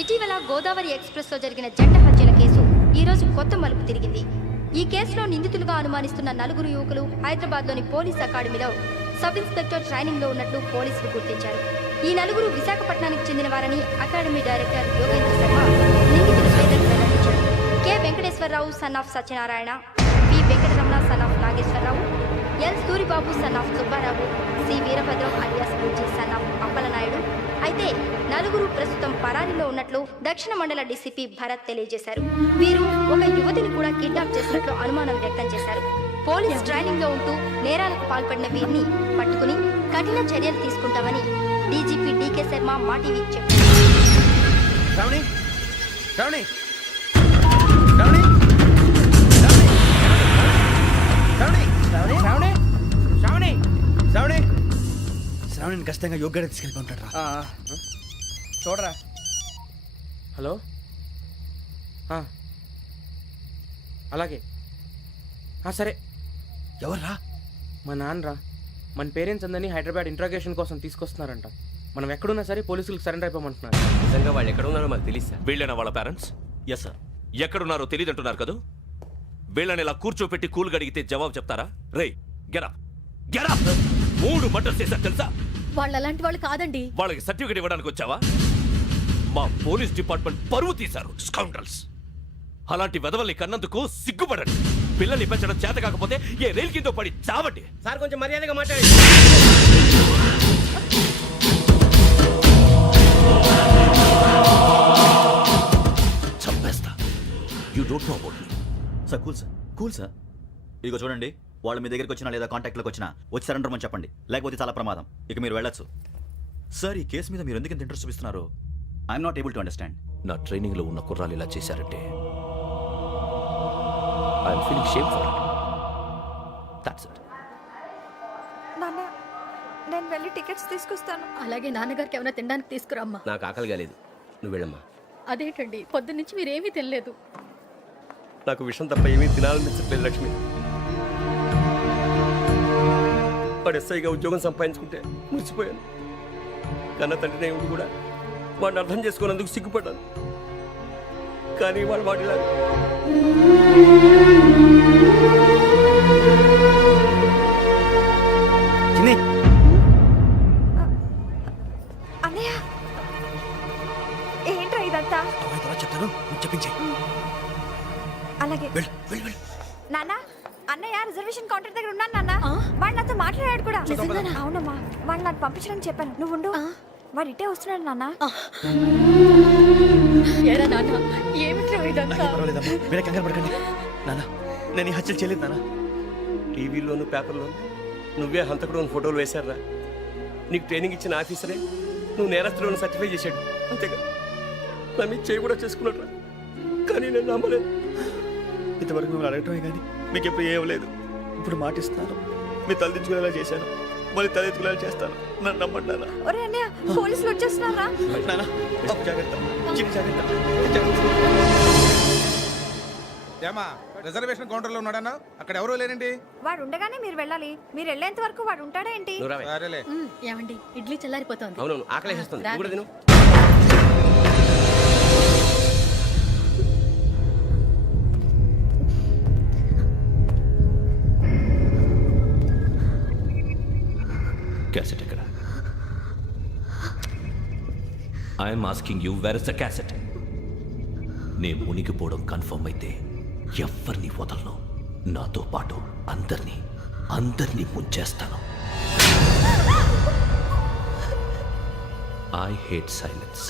ఇటీవల గోదావరి ఎక్స్ప్రెస్లో జరిగిన జంట హత్యల కేసు ఈరోజు కొత్త మలుపు తిరిగింది. ఈ కేసులో నిందితులుగా అనుమానిస్తున్న 4 యువకులు హైదరాబాద్లోని పోలీస్ అకాడమీలో సబ్ ఇన్స్పెక్టర్ ట్రైనింగ్లో ఉన్నట్లు పోలీసులు గుర్తించారు. ఈ 4 విశాఖపట్నానికి చెందిన వారని అకాడమీ డైరెక్టర్ యోగేంద్ర శర్మ నిందితుల పేర్లను వెల్లడించారు. K Venkateswara Rao son of Satyanarayana, P Venkataramana son of Nageswara Rao, L Suribabu son of Subba Rao, C Veerabhadram alias Bujji son of Appala Naidu. అయితే 4 ప్రస్తుతం పరారీలో ఉన్నట్లు దక్షిణ మండల డీసీపీ భరత్ తెలియజేశారు. వీరు ఒక యువతిని కూడా కిడ్నాప్ చేసినట్లు అనుమానం వ్యక్తం చేశారు. పోలీస్ ట్రైనింగ్ లో ఉంటూ నేరాలకు పాల్పడిన వీరిని పట్టుకుని కఠిన చర్యలు తీసుకుంటామని డీజీపీ డీకే శర్మ మా టీవీకి చెప్పారు. శ్రావణిని ఖచ్చితంగా యోగ్యత తీసుకెళ్ళిపోంటాడు రా. చూడరా. హలో, అలాగే సరే. ఎవర్రా? మా నాన్నరా. మన పేరెంట్స్ అందరినీ హైదరాబాద్ ఇంట్రాగేషన్ కోసం తీసుకొస్తున్నారంట. మనం ఎక్కడున్నా సరే పోలీసులకు సరెండర్ అయిపోమంటున్నారు. నిజంగా వాళ్ళు ఎక్కడ ఉన్నారో మాకు తెలియదు సార్. వీళ్ళైనా వాళ్ళ పేరెంట్స్? Yes sir. ఎక్కడున్నారో తెలియదంటున్నారు కదా. వీళ్ళని ఇలా కూర్చోపెట్టి కూల్ గడిగితే జవాబు చెప్తారా? రేయ్ గెటప్ గెటప్. 3 మర్డర్స్ చేశారు తెలుసా? వాళ్ళు అలాంటి వాళ్ళు కాదండి. వాళ్ళకి సర్టిఫికేట్ ఇవ్వడానికి వచ్చావా? మా పోలీస్ డిపార్ట్మెంట్ పరువు తీశారు స్కౌండ్రల్స్. అలాంటి వెధవల్ని కన్నందుకు సిగ్గుపడండి. పిల్లల్ని పెంచడం చేత కాకపోతే ఏ రైలు కింద పడి చావండి. సార్ కొంచెం మర్యాదగా మాట్లాడండి. చంపేస్తా. You don't know about me. Sir cool sir. ఇదిగో చూడండి, వాళ్ళు మీ దగ్గరికి వచ్చినా లేదా కాంటాక్ట్లోకి వచ్చినా వచ్చి సరెండర్ అని చెప్పండి, లేకపోతే చాలా ప్రమాదం. ఇక మీరు వెళ్ళొచ్చు. సార్, ఈ కేసు మీద మీరు ఎందుకు ఇంత ఇంట్రెస్ట్ చూపిస్తున్నారు? I'm not able to understand. నా ట్రైనింగ్ లో ఉన్న కుర్రాలు ఇలా చేశారంటే I'm feeling shame for it. That's it. నాన్న, నేను వెళ్ళి టికెట్స్ తీసుకొస్తాను. అలాగే నాన్నగారికి ఏమైనా తినడానికి తీసుకురామ్మా. నాకు ఆకలి కాలేదు, నువ్వు వెళ్ళమ్మా. అదేంటండి, పొద్దున్నుంచి మీరేమీ తినలేదు. నాకు విషయం తప్ప ఏమీ తినాలనిపించట్లేదు లక్ష్మి. వాడు ఎస్ఐగా ఉద్యోగం సంపాదించుకుంటే మురిసిపోయాను. కన్న తండ్రినే ఉండి కూడా వాడిని అర్థం చేసుకున్నందుకు సిగ్గుపడ్డాను. కానీ వాడిలా అన్నయ్య, ఏంట్రా ఇదంతా? చెప్తాను, చెప్పించే. అలాగే నాన్న, అన్నయ్య రిజర్వేషన్ కౌంటర్ దగ్గర ఉన్నాను నాన్న. వాడు నాతో మాట్లాడాడు కూడా. అవునమ్మా, వాడు నాకు పంపించడానికి చెప్పాను. నువ్వు ఉండు, వాడు ఇటే వస్తున్నాడు నాన్న. ఏరా నాన్న, ఏమిట్రా ఇదంతా? మీరే కంగారు పడకండి నాన్న. నేను ఈ హత్యలు చేయలేదు నాన్న. టీవీలోను పేపర్లోను నువ్వే హంతకుడు ఫోటోలు వేశారా? నీకు ట్రైనింగ్ ఇచ్చిన ఆఫీసరే నువ్వు నేరస్తులను సర్టిఫై చేశాడు. అంతేగా నా మీద చేయి కూడా చేసుకున్నాడు. కానీ నేను నమ్మలేదు. ఇంతవరకు మిమ్మల్ని అడగటమే కానీ మీకు ఎప్పుడు ఏమలేదు. ఇప్పుడు మాటిస్తాను, మీ తలదించుకునేలా చేశాను, మళ్ళీ తలెత్తుకునేలా చేస్తాను. నన్ను నమ్మండి నాన్న. ఒరే అన్నయ్య, పోలీసులు వచ్చేస్తున్నారా? నాన్న జాగ్రత్త, చిన్న జాగ్రత్త. ఏమా రిజర్వేషన్ కౌంటర్ లో ఉన్నాడన్నా? అక్కడ ఎవరూ లేనండి. వాడు ఉండగానే మీరు వెళ్ళాలి. మీరు వెళ్ళేంత వరకు వాడు ఉంటాడా ఏంటి? నువ్వు రావే. సరేలే. ఏమండి, ఇడ్లీ చల్లారిపోతోంది. అవునవును, ఆకలేస్తుంది. నువ్వు కూడా తిను. క్యాసెట్ ఎక్కడ? I'm asking you, where is the cassette? నే మునిగిపోవడం కన్ఫర్మ్ అయితే ఎవరిని వదలను. నాతో పాటు అందరినీ ముంచేస్తాను. I hate silence.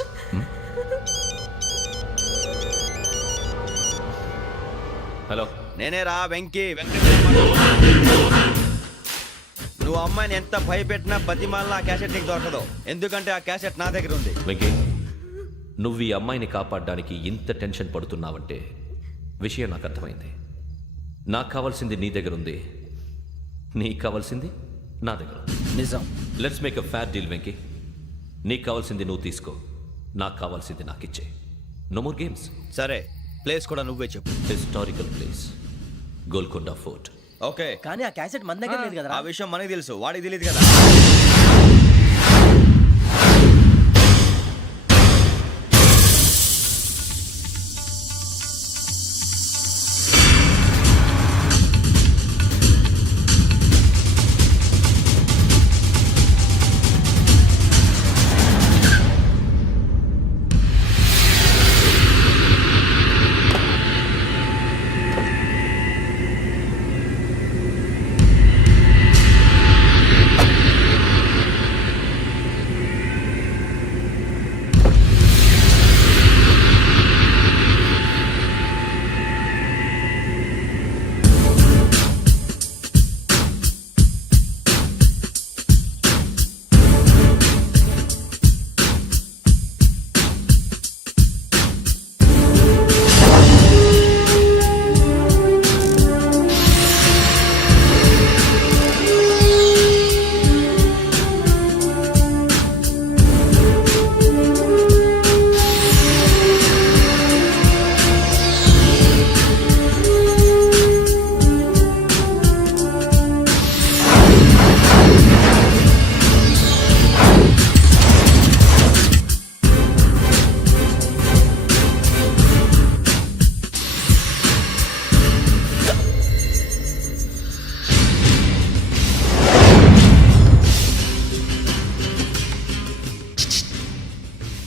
హలో, నేనే రా వెంకీ. నువ్వు అమ్మాయిని ఎంత భయపెట్టినా బతిమాలినా ఆ క్యాసెట్ నీకు దొరకదు. ఎందుకంటే ఆ క్యాసెట్ నా దగ్గర ఉంది. వెంకీ, నువ్వు ఈ అమ్మాయిని కాపాడడానికి ఇంత టెన్షన్ పడుతున్నావంటే విషయం నాకు అర్థమైంది. నాకు కావాల్సింది నీ దగ్గర ఉంది, నీకు కావాల్సింది నా దగ్గర. నిజం. Let's make a fair deal Venky. నీకు కావాల్సింది నువ్వు తీసుకో, నాకు కావాల్సింది నాకు ఇచ్చే. No more games. సరే, ప్లేస్ కూడా నువ్వే చెప్పు. Historical place, Golconda fort. Okay, కానీ ఆ క్యాసెట్ మన దగ్గర లేదు కదా. ఆ విషయం మనకి తెలుసు, వాడికి తెలియదు కదా.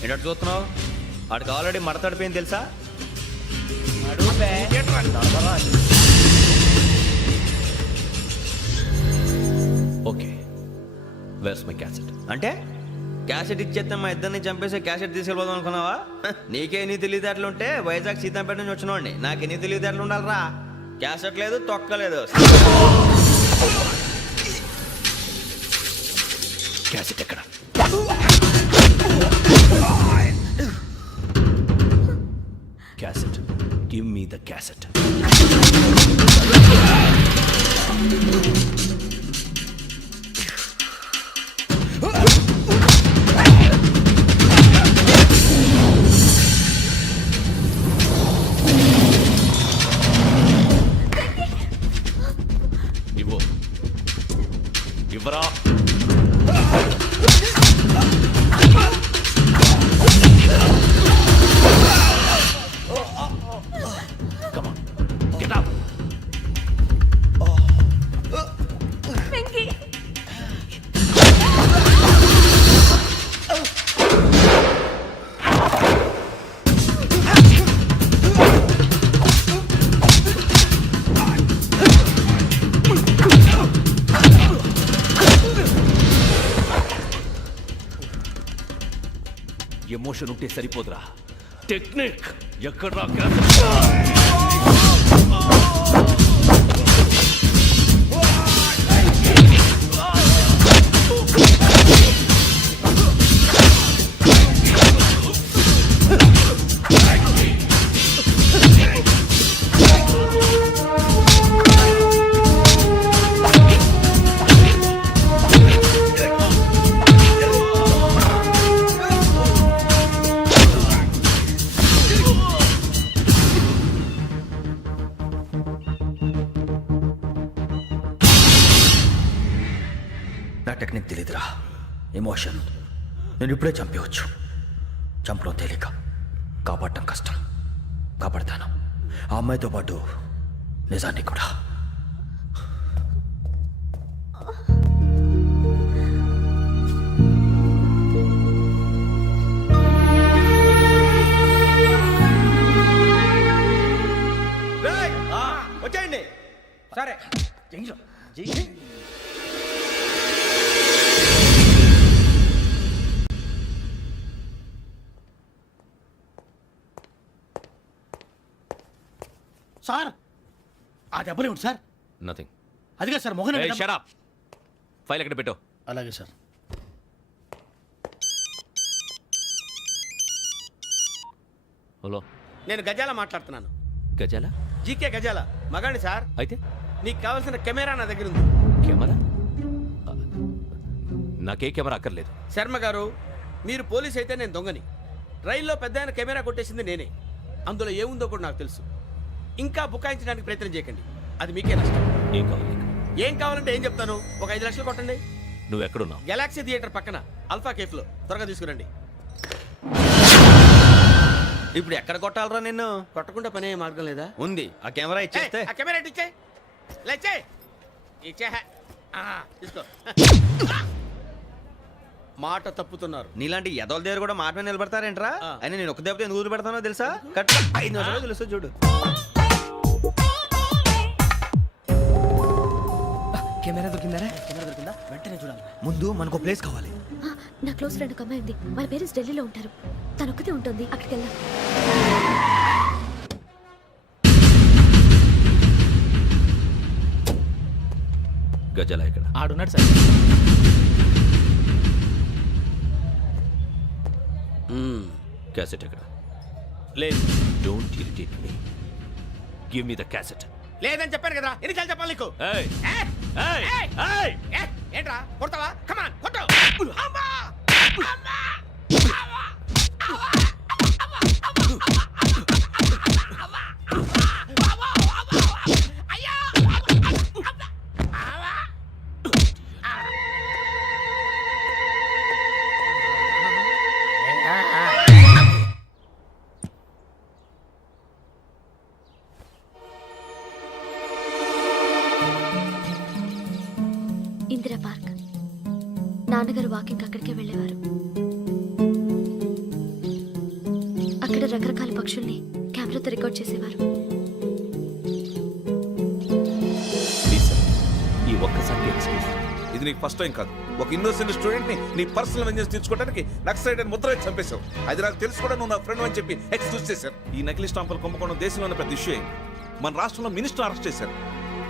ఏంటో చూస్తున్నావు? వాడికి ఆల్రెడీ మడతడిపోయింది తెలుసా? Okay, where's my cassette? అంటే క్యాసెట్ ఇచ్చేస్తే మా ఇద్దరిని చంపేసి క్యాసెట్ తీసుకెళ్ళిపోదాం అనుకున్నావా? నీకే ఎన్ని తెలివితేటలు ఉంటే వైజాగ్ సీతంపేట నుంచి వచ్చినవాడిని. నాకు ఎన్ని తెలివితేటలు ఉండాలిరా? క్యాసెట్ లేదు, తొక్కలేదు. క్యాసెట్ ఎక్కడ? Cassette, give me the cassette. ఇవ్వు, ఇవ్వరా. Come on, get up. Emotion ఉంటే సరిపోదురా, టెక్నిక్ ఎక్కడ్రా? నా టెక్నిక్ తెలీదురా, ఎమోషన్. నేను ఇప్పుడే చంపేవచ్చు. చంపడం తేలిక, కాపాడటం కష్టం. కాపాడతాను ఆ అమ్మాయితో పాటు నిజాన్ని కూడా. వచ్చేయండి. సరే. సార్ ఆ దెబ్బలేమిటి సార్? నథింగ్. అదిగా సార్ మొహన్ షట్ అప్. ఫైల్ ఎక్కడ పెట్టు? అలాగే సార్. హలో, నేను గజాల మాట్లాడుతున్నాను. గజాల? జీకే గజాల మగాండి సార్. అయితే నీకు కావాల్సిన కెమెరా నా దగ్గర ఉంది. కెమెరా? నాకే కెమెరా అక్కర్లేదు. శర్మ గారు, మీరు పోలీస్ అయితే నేను దొంగని. రైల్లో పెద్ద ఆయన కెమెరా కొట్టేసింది నేనే. అందులో ఏముందో కూడా నాకు తెలుసు. ఇంకా బుకాయించడానికి ప్రయత్నం చేయకండి, అది మీకే నష్టం. ఏం కావాలి నీకు? ఏం కావాలంటే ఏం చెప్తాను. ఒక 5 లక్షలు కొట్టండి. నువ్వు ఎక్కడున్నావు? గెలాక్సీ థియేటర్ పక్కన అల్ఫా కేఫ్లో. త్వరగా తీసుకురండి. ఇప్పుడు ఎక్కడ కొట్టాలరా నిన్ను? కొట్టకుండా పనే మార్గం లేదా? ఉంది. ఆ కెమెరా ఇచ్చేస్తే ఆ కెమెరా ఇచ్చే లేచే ఇచ్చే తీసుకో. మాట తప్పుతున్నారు. నీలాంటి ఎదల దగ్గర కూడా మాట మీద నిలబడతారేంట్రా? ఆ. అయినా నేను ఒక దెబ్బతో ఎందుకు పెడతానో తెలుసా? కరెక్ట్ 5 నిమిషాలు తెలుసు చూడు. కెమెరా దొరికిందా? వెంటనే చూడాలి. ముందు మనకు ప్లేస్ కావాలి. నా క్లోజ్ ఫ్రెండ్ ఒక అమ్మాయి ఉంది. వాళ్ళ పేరెంట్స్ ఢిల్లీలో ఉంటారు. తను ఒక్కతే ఉంటుంది. అక్కడికి వెళ్దాం. గజాల ఎక్కడ? ఆడున్నాడు సార్. క్యాసెట్ ఎక్కడ? లేదు. Don't irritate me. Give me the cassette. లేదని చెప్పాను కదా, ఎన్నిసార్లు చెప్పాలి నీకు? ఏయ్ ఏయ్! ఏయ్ ఏయ్! ఏయ్! ఏంట్రా కొడతావా? కమాన్ కొట్టు. అమ్మా! అమ్మా! ఇందిరా పార్క్. నాన్నగారు వాకింగ్ అక్కడికే వెళ్ళేవారు. రకరకాల పక్షుల్ని కెమెరాతో రికార్డ్ చేసేవారు. ప్లీజ్ సార్, ఈ ఒక్కసారి ఎక్స్క్యూజ్. ఇది నీకు ఫస్ట్ టైం కాదు. ఒక ఇన్నోసెంట్ స్టూడెంట్ ని నీ పర్సనల్ వెంజెన్స్ తీర్చుకోవడానికి నక్సలైట్ అని ముద్ర వేసి చంపేశావు. అది నాకు తెలుసు కూడా నువ్వు నా ఫ్రెండ్ అని చెప్పి ఎక్స్క్యూజ్ చేశారు. ఈ నకిలీ స్టాంపులు కుంభకోణం దేశంలోనే పెద్ద ఇష్యూ అయింది. మన రాష్ట్రంలో మినిస్టర్ అరెస్ట్ చేశారు.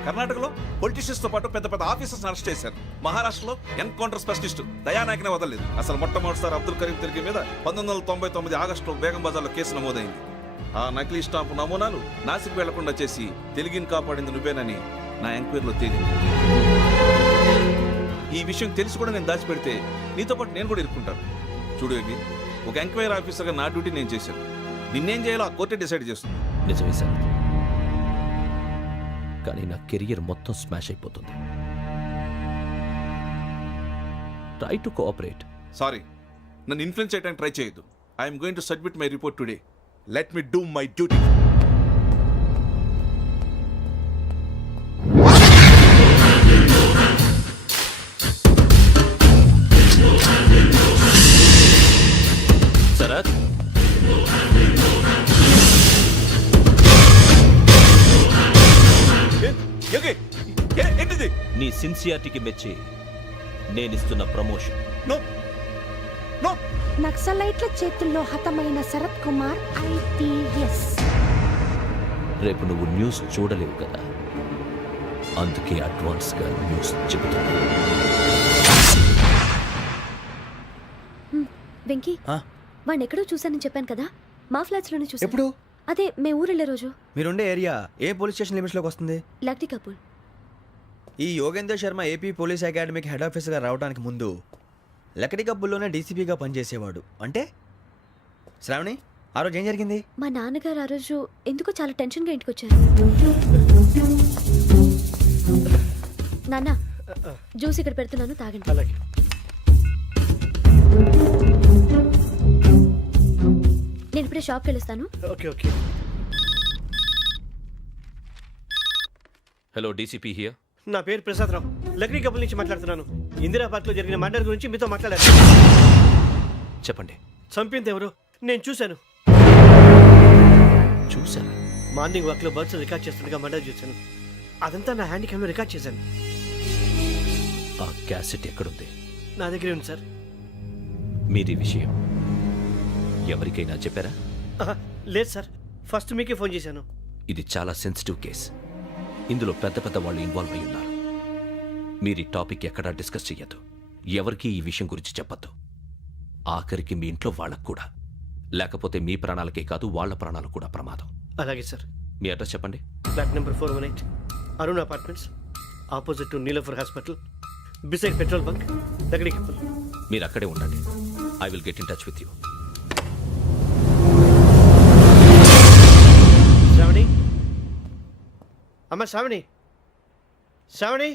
కర్ణాటకలో పొలిటీషియన్స్ తో పాటు పెద్ద పెద్ద ఆఫీసర్స్ అరెస్ట్ చేశారు. మహారాష్ట్రలో ఎన్కౌంటర్ స్పెషలిస్ట్ దయానాయకనే వదలలేదు. అసలు మొట్టమొదటిసారి అబ్దుల్ కరీం తిరిగి మీద 1999 ఆగస్టులో బేగం బజార్లో కేసు నమోదైంది. ఆ నకిలీ స్టాంపు నమూనాలు నాసిక్ వెళ్లకుండా చేసి తెలుగుని కాపాడింది నువ్వేనని నా ఎంక్వైరీలో తేలింది. ఈ విషయం తెలిసి కూడా నేను దాచిపెడితే నీతో పాటు నేను కూడా ఇరుక్కుంటాను. చూడు యోగి, ఒక ఎంక్వైరీ ఆఫీసర్గా నా డ్యూటీ నేను చేశాను. నిన్నేం చేయాలో ఆ కోర్టే డిసైడ్ చేస్తుంది. నిజమే సార్, కానీ నా కెరియర్ మొత్తం స్మాష్ అయిపోతుంది. Try to cooperate. సారీ, నన్ను ఇన్ఫ్లుయెన్స్ చేయడానికి ట్రై చేయొద్దు. I'm going to submit my report today. Let me do my duty. Sharath, ఏంటిది? నీ సిన్సియారిటీకి మెచ్చి నేనిస్తున్న ప్రమోషన్. No no. నక్సలైట్ల చేతుల్లో హతమైన శరత్ కుమార్ IPS. రేపు నువ్వు న్యూస్ చూడలేవు కదా, అందుకే అడ్వాన్స్గా న్యూస్ చెబుతున్నా. వెంకీ, వాడిని ఎక్కడో చూశానని చెప్పాను కదా, మా ఫ్లాట్స్ లోనే చూసాను. ఎప్పుడు? అదే మేము ఊరెళ్ళే రోజు. మీరుండే ఏరియా ఏ పోలీస్ స్టేషన్ లిమిట్స్లోకి వస్తుంది? లక్టీ కపూర్. ఈ యోగేందర్ శర్మ ఏపీ పోలీస్ అకాడమీకి హెడ్ ఆఫీసర్గా రావడానికి ముందు లకడి కబ్బుల్లోనే డీసీపీగా పనిచేసేవాడు. అంటే శ్రావణి, ఆ రోజు ఏం జరిగింది? మా నాన్నగారు ఆ రోజు ఎందుకో చాలా టెన్షన్గా ఇంటికి వచ్చారు. నాన్న, జ్యూస్ ఇక్కడ పెడుతున్నాను, తాగండి. అలాగే. నేను ఇప్పుడే షాప్కి వెళ్ళొస్తాను. Okay okay. Hello, DCP here. నా పేరు ప్రసాదరావు, లక్డీ కపుల్ నుంచి మాట్లాడుతున్నాను. ఇందిరా పార్క్లో జరిగిన మర్డర్ గురించి మీతో మాట్లాడారు. చెప్పండి. చంపింది ఎవరు? నేను చూశాను. చూసారా? మార్నింగ్ వాక్లో బర్డ్స్ రికార్డ్ చేస్తుండగా మర్డర్ చూశాను. అదంతా నా హ్యాండ్ క్యామ్లో రికార్డ్ చేశాను. ఆ క్యాసెట్ ఎక్కడుంది? నా దగ్గరే ఉంది సార్. మీది విషయం ఎవరికైనా చెప్పారా? ఆహా, లేదు సార్, ఫస్ట్ మీకే ఫోన్ చేశాను. ఇది చాలా సెన్సిటివ్ కేస్. ఇందులో పెద్ద పెద్ద వాళ్ళు ఇన్వాల్వ్ అయి ఉన్నారు. మీరు ఈ టాపిక్ ఎక్కడా డిస్కస్ చెయ్యొద్దు. ఎవరికి ఈ విషయం గురించి చెప్పొద్దు. ఆఖరికి మీ ఇంట్లో వాళ్ళకు కూడా. లేకపోతే మీ ప్రాణాలకే కాదు, వాళ్ళ ప్రాణాలు కూడా ప్రమాదం. అలాగే సార్. మీ అడ్రస్ చెప్పండి. Flat number 418, Arun apartments, opposite to Niloufer hospital, beside petrol bunk, Lakdi Kapul. మీరు అక్కడే ఉండండి. I will get in touch with you. Shravani, అమ్మ శ్రావణి, శ్రావణి.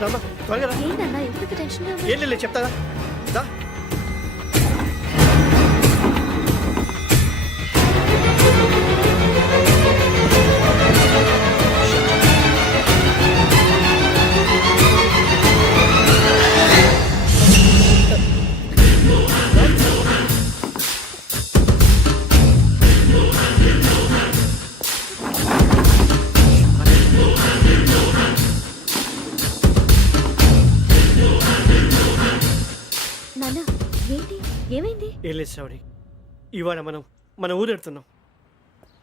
రామ్మా, త్వరగా రా. ఏంటన్నా ఎందుకు టెన్షన్గా ఉన్నారు? ఏం లేదు, చెప్తారా దా. నాన్న, ఏంటి, ఏమైంది? ఏం లేదు శ్రావణి, ఇవాళ మనం మన ఊరెడుతున్నాం.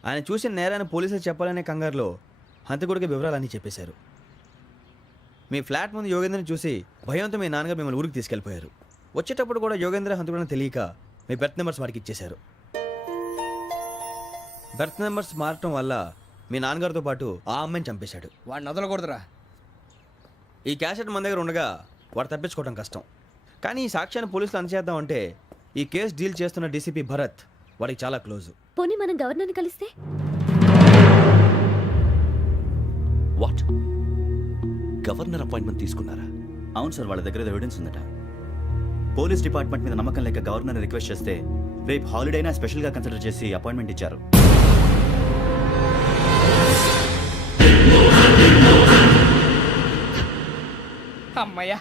ఆయన చూసిన నేరాన్ని పోలీసులు చెప్పాలనే కంగారులో హంతకుడికి వివరాలన్నీ చెప్పేశారు. మీ ఫ్లాట్ ముందు యోగేంద్రని చూసి భయంతో మీ నాన్నగారు మిమ్మల్ని ఊరికి తీసుకెళ్ళిపోయారు. వచ్చేటప్పుడు కూడా యోగేంద్ర హంతకుడని తెలియక మీ బెర్త్ నెంబర్స్ వాడికి ఇచ్చేశారు. బెర్త్ నెంబర్స్ మారటం వల్ల మీ నాన్నగారితో పాటు ఆ అమ్మాయిని చంపేశాడు. వాడిని వదలకూడదురా. ఈ క్యాసెట్ మన దగ్గర ఉండగా వాడు తప్పించుకోవడం కష్టం. కానీ ఈ సాక్ష్యాన్ని పోలీసులు అందజేద్దామంటే ఈ కేసు డీల్ చేస్తున్న డీసీపీ భరత్ వాడికి చాలా క్లోజు. పోనీ మనం గవర్నర్ని కలిస్తే? వాట్? గవర్నర్ అపాయింట్మెంట్ తీసుకున్నారా? అవును సార్, వాళ్ళ దగ్గర ఎవిడెన్స్ ఉందట. పోలీస్ డిపార్ట్మెంట్ మీద నమ్మకం లేక గవర్నర్ రిక్వెస్ట్ చేస్తే రేపు హాలిడేనా స్పెషల్గా కన్సిడర్ చేసి అపాయింట్మెంట్ ఇచ్చారు. అమ్మయ్యా,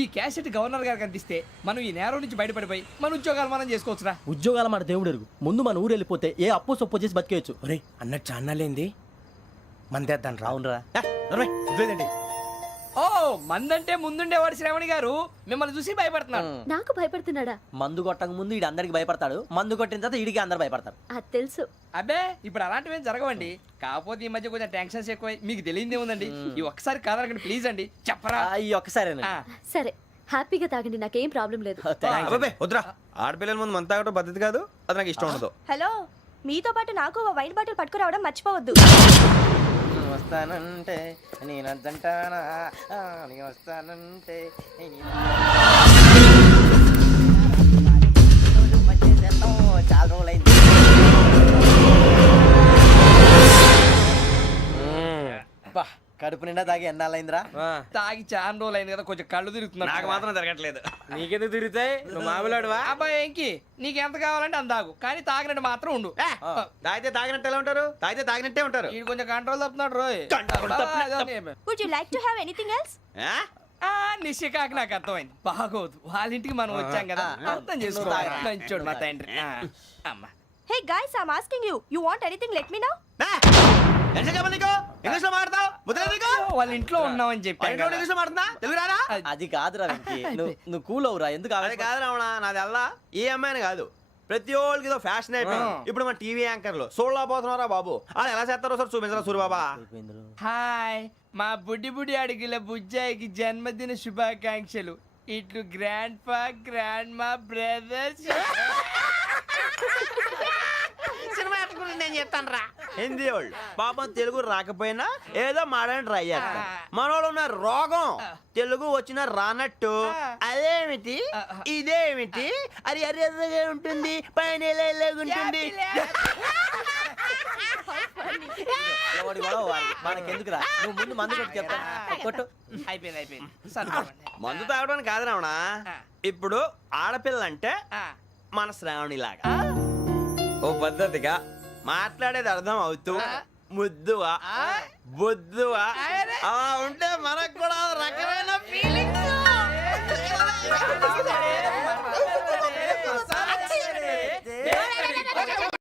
ఈ క్యాసెట్ గవర్నర్ గారికి అందిస్తే మనం ఈ నేరం నుంచి బయటపడిపోయి మన ఉద్యోగాలు మనం చేసుకోవచ్చురా. ఉద్యోగాల మాట దేవుడు ఎరుగు. ముందు మన ఊరు వెళ్ళిపోతే ఏ అప్పు సొప్పు చేసి బతికేయచ్చు. ఒరే అన్నట్టు చాన్నాలేంది మందేద్దాను రా. అవునరా? లేదండి. ఓ మందంటే ముందుండేవాడు శ్రావణి గారు మిమ్మల్ని చూసి భయపడుతున్నాడు. నాకు భయపడుతున్నాడా? మందు కొట్టక ముందు ఈడు అందరికి భయపడతాడు, మందు కొట్టిన తర్వాత ఈడికి అందరు భయపడతారు. అది తెలుసు. అబ్బే ఇప్పుడు అలాంటివి ఏం జరగవండి. కాకపోతే ఈ మధ్య కొంచెం టెన్షన్స్ ఎక్కువ. మీకు తెలియదే ఉందండి. ఈ ఒక్కసారి కాదనకండి ప్లీజ్ అండి, చెప్పరా. ఈ ఒక్కసారి ఆ, సరే హ్యాపీగా తాగండి, నాకేం ప్రాబ్లం లేదు. అబ్బాబే వద్దురా, ఆడపిల్లల ముందు మంత తాగటం పద్ధతి కాదు, అది నాకు ఇష్టం ఉండదు. హలో, మీతో పాటు నాకు ఓ వైన్ బాటిల్ పట్టుకురావడం మర్చిపోవద్దు. వస్తానంటే నేనంటానా, వస్తానంటే చాలా రోజులైంది. కడుపు నిండా తాగి ఎన్నాళ్ళైందిరా? తాగి చాలా రోజులు అయింది కదా, కొంచెం కళ్ళు తిరుగుతున్నా. నాకు మాత్రం జరగట్లేదు. నీకెందుకు తిరుగుతాయి? నువ్వు మామిలాడువా? అబ్బాయి ఏంకి నీకు ఎంత కావాలంటే అంత తాగు, కానీ తాగినట్టు మాత్రం ఉండు. తాగితే తాగినట్టు ఎలా ఉంటారు? తాగితే తాగినట్టే ఉంటారు. వీడు కొంచెం కంట్రోల్ తప్పుతున్నాడు రోయ్. Would you like to have anything else? నిశ్చికాకి నాకు అర్థమైంది. బాగోదు, వాళ్ళ ఇంటికి మనం వచ్చాం కదా, అర్థం చేసుకోవాలి. మంచోడు మా తండ్రి. అమ్మా hey guys, I am asking you, you want anything let me know. English లో మాట్లాడతావు? వాళ్ళ ఇంట్లో ఉన్నామని చెప్పి ఇంగ్లీష్ లో మాట్లాడుతున్నా, తెలుగు రాదా? అది కాదురా వెంకీ, నువ్వు కూల్ అవురా. ఎందుకు అదే కాదు రావణ, నాది అల్లా ఏ అమ్మాయిని కాదు, ప్రతి ఒక్కరికి ఏదో ఫ్యాషన్ అయిపోయింది. ఇప్పుడు మన టీవీ యాంకర్లు సోళ్ళ పోతున్నారా బాబు, అది ఎలా చేస్తారో సార్ చూపించరా సూరిబాబా. హాయ్, మా బుడ్డి బుడి అడిగిల బుజ్జాయికి జన్మదిన శుభాకాంక్షలు. ఇట్లు గ్రాండ్ ఫా గ్రాండ్ మా బ్రదర్స్. సినిమా నేను చెప్తాను రా. హిందీ వాళ్ళు పాపం తెలుగు రాకపోయినా ఏదో మాడని ట్రై చేస్తారు. మనోళ్ళు ఉన్న రోగం తెలుగు వచ్చిన రానట్టు అదేమిటి ఇదేమిటి అది అర్రగా ఉంటుంది, పైన ఉంటుంది. మనకెందుకురా, నువ్వు ముందు మందు కొట్టి చెప్తా. కొట్టు. అయిపోయింది. మందు తాగడానికి కాదు రావణ, ఇప్పుడు ఆడపిల్లంటే మన శ్రావణి లాగా ఓ పద్ధతిగా మాట్లాడేది అర్థం అవుతూ ముద్దువా బొద్దువా అలా ఉంటే మనకు కూడా రకమైన ఫీలింగ్స్.